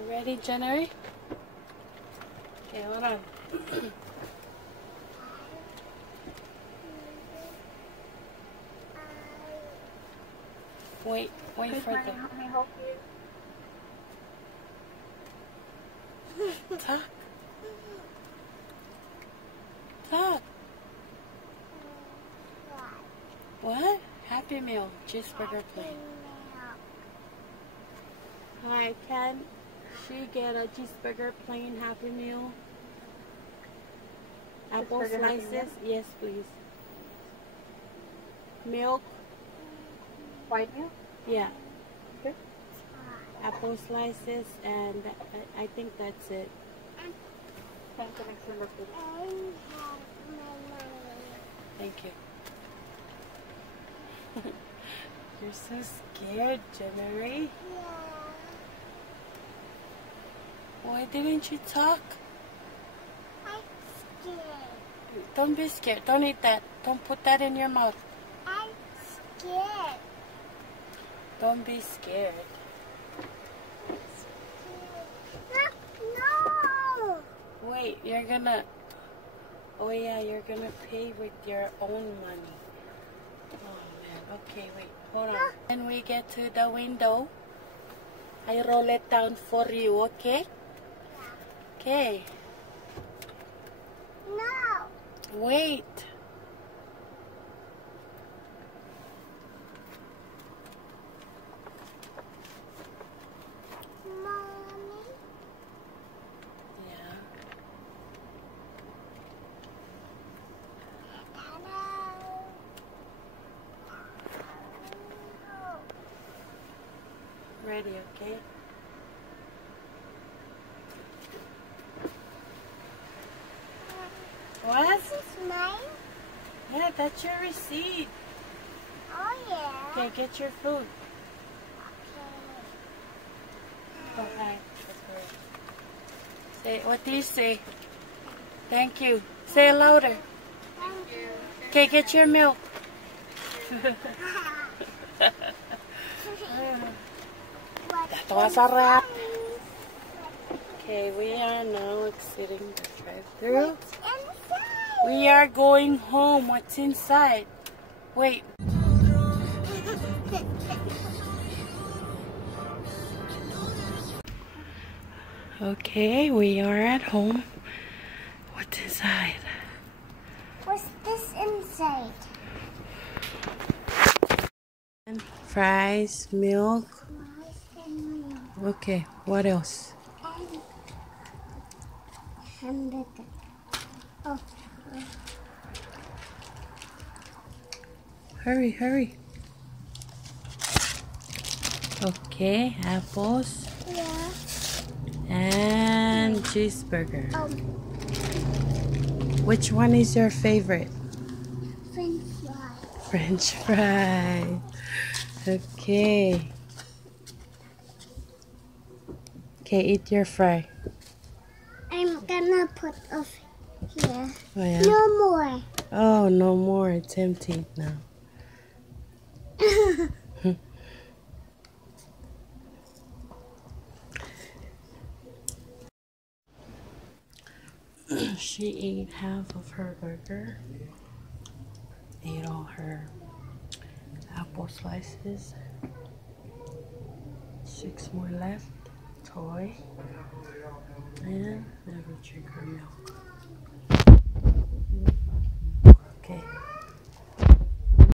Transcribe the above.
You ready, January? Okay, hold on. Wait for the... Let me help you. Talk. Talk. What? Happy Meal. Cheeseburger plain. Hi, can she get a cheeseburger plain Happy Meal? Apple slices? Yes, please. Milk? White milk? Yeah. Okay. Apple slices, and I think that's it. Thank you. Next number, please. Thank you. You're so scared, January. Why didn't you talk? I'm scared. Don't be scared. Don't eat that. Don't put that in your mouth. I'm scared. Don't be scared. No. Wait, you're gonna... Oh yeah, you're gonna pay with your own money. Oh man, okay, wait, hold on. When we get to the window, I roll it down for you, okay? Okay. No. Wait. Mommy. Yeah. Ready, okay? What? This is mine? Yeah, that's your receipt. Oh, yeah. Okay, get your food. Okay. Oh, hi. Say, what do you say? Thank you. Say it louder. Thank you. Okay, get your milk. That was a wrap. Okay, we are now exiting the drive-thru. What's inside? We are going home. What's inside? Wait. Okay, we are at home. What's inside? What's this inside? Fries, milk. Rice and milk. Okay, what else? And hamburger. Oh. Hurry, hurry. Okay, apples Yeah. and cheeseburger. Oh. Which one is your favorite? French fries. French fries. Okay. Okay, eat your fry. I'm gonna put off here. Oh, yeah? No more. Oh, no more. It's empty now. She ate half of her burger. Ate all her apple slices. 6 more left. Toy. And never drink her milk.